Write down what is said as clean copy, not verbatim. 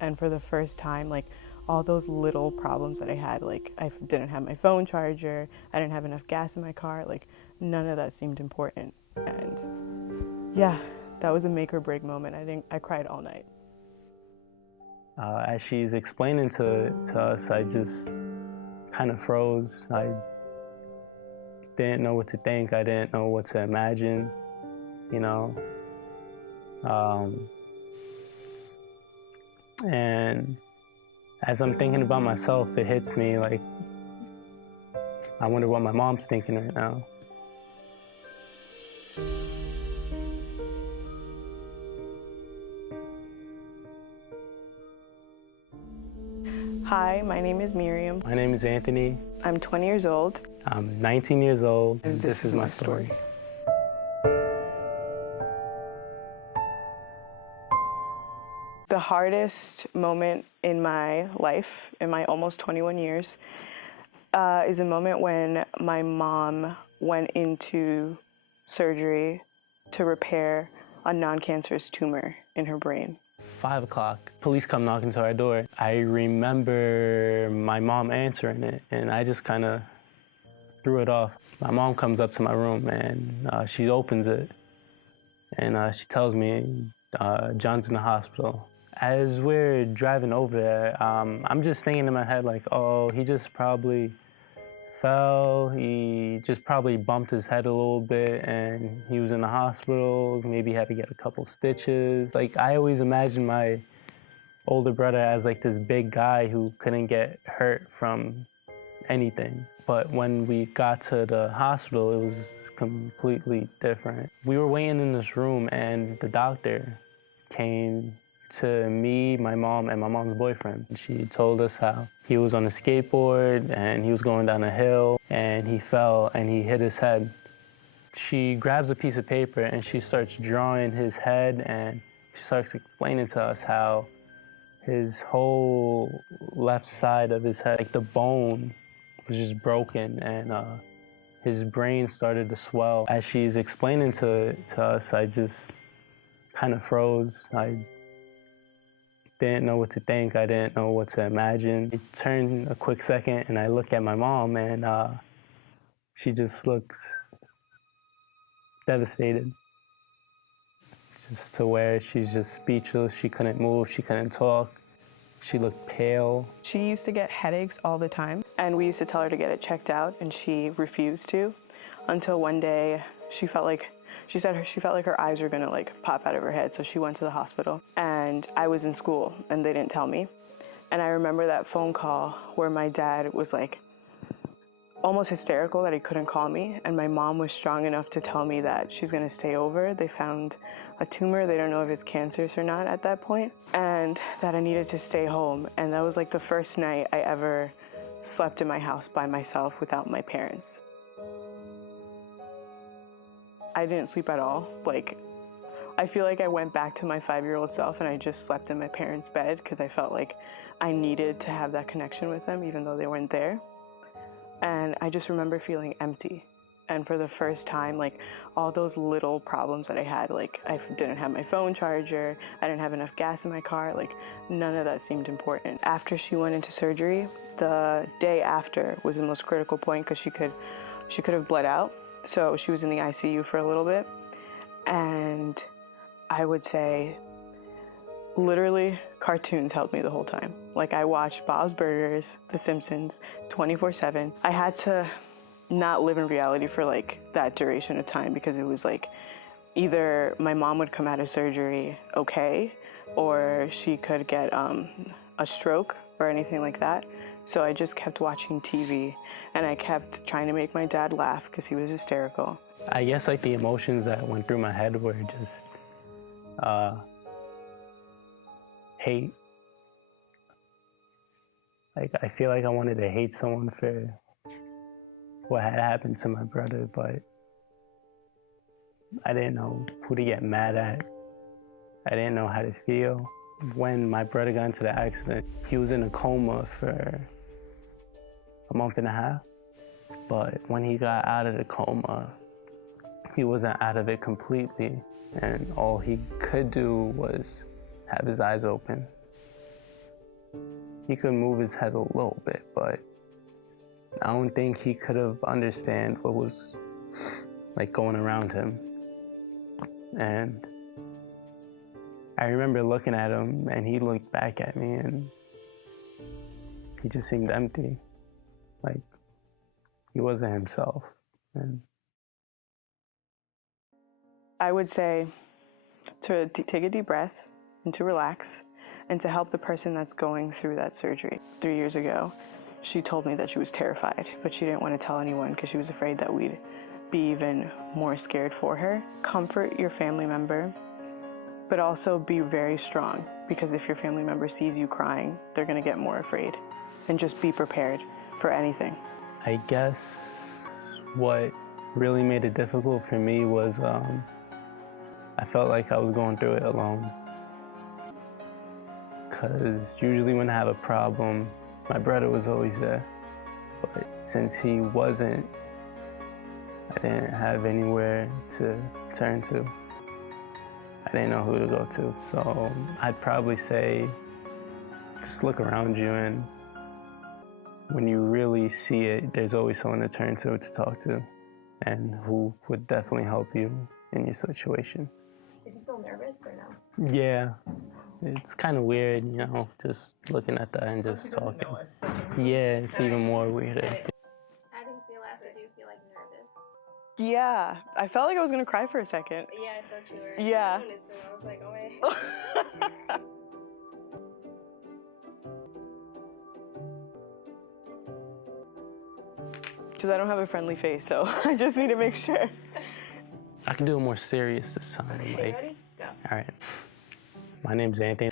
And for the first time, like all those little problems that I had, like I didn't have my phone charger, I didn't have enough gas in my car, like none of that seemed important. And yeah, that was a make or break moment. I cried all night. As she's explaining to us, I just kind of froze. I didn't know what to think. I didn't know what to imagine, you know. And as I'm thinking about myself, it hits me like, I wonder what my mom's thinking right now. Hi, my name is Miriam. My name is Anthony. I'm 20 years old. I'm 19 years old, and this is my story. The hardest moment in my life, in my almost 21 years, is a moment when my mom went into surgery to repair a non-cancerous tumor in her brain. 5 o'clock, police come knocking to our door. I remember my mom answering it, and I just kind of threw it off. My mom comes up to my room, and she opens it, and she tells me John's in the hospital. As we're driving over there, I'm just thinking in my head like, oh, he just probably fell, he just probably bumped his head a little bit and he was in the hospital, maybe had to get a couple stitches. Like, I always imagined my older brother as like this big guy who couldn't get hurt from anything. But when we got to the hospital, it was completely different. We were waiting in this room and the doctor came to me, my mom, and my mom's boyfriend. She told us how he was on a skateboard and he was going down a hill and he fell and he hit his head. She grabs a piece of paper and she starts drawing his head, and she starts explaining to us how his whole left side of his head, like the bone, was just broken, and his brain started to swell. As she's explaining to us, I just kind of froze. I didn't know what to think. I didn't know what to imagine. It turned a quick second and I look at my mom, and she just looks devastated. Just to where she's just speechless. She couldn't move, she couldn't talk. She looked pale. She used to get headaches all the time, and we used to tell her to get it checked out, and she refused to, until one day she felt like her eyes were gonna like pop out of her head, so she went to the hospital. And I was in school and they didn't tell me. And I remember that phone call where my dad was like almost hysterical that he couldn't call me, and my mom was strong enough to tell me that she's gonna stay over. They found a tumor, they don't know if it's cancerous or not at that point, and that I needed to stay home. And that was like the first night I ever slept in my house by myself without my parents. I didn't sleep at all. Like, I feel like I went back to my 5-year-old self and I just slept in my parents' bed because I felt like I needed to have that connection with them even though they weren't there. And I just remember feeling empty. And for the first time, like all those little problems that I had, like I didn't have my phone charger, I didn't have enough gas in my car, like none of that seemed important. After she went into surgery, the day after was the most critical point because she could have bled out. So she was in the ICU for a little bit, and I would say literally cartoons helped me the whole time. Like, I watched Bob's Burgers, The Simpsons 24/7. I had to not live in reality for like that duration of time because it was like either my mom would come out of surgery okay, or she could get a stroke or anything like that. So I just kept watching TV, and I kept trying to make my dad laugh because he was hysterical. I guess like the emotions that went through my head were just hate. Like, I feel like I wanted to hate someone for what had happened to my brother, but I didn't know who to get mad at. I didn't know how to feel. When my brother got into the accident, he was in a coma for a month and a half. But when he got out of the coma, he wasn't out of it completely. And all he could do was have his eyes open. he could move his head a little bit, but I don't think he could have understand what was like going around him. And I remember looking at him, and he looked back at me, and he just seemed empty, like he wasn't himself. And I would say to take a deep breath and to relax and to help the person that's going through that surgery. 3 years ago, she told me that she was terrified, but she didn't want to tell anyone because she was afraid that we'd be even more scared for her. Comfort your family member, but also be very strong, because if your family member sees you crying, they're going to get more afraid. And just be prepared for anything. I guess what really made it difficult for me was I felt like I was going through it alone. Because usually when I have a problem, my brother was always there. But since he wasn't, I didn't have anywhere to turn to. I didn't know who to go to. So I'd probably say, just look around you, and when you really see it, there's always someone to turn to talk to, and who would definitely help you in your situation. Did you feel nervous or no? Yeah, it's kind of weird, you know, just looking at that and just talking. Yeah, it's even more weirder. How did you feel after? Did you feel like nervous? Yeah, I felt like I was going to cry for a second. Yeah, I thought you were. Yeah. I was like, oh my. Because I don't have a friendly face, so I just need to make sure. I can do it more serious this time. Okay, Like, ready? Go. all right. My name's Anthony.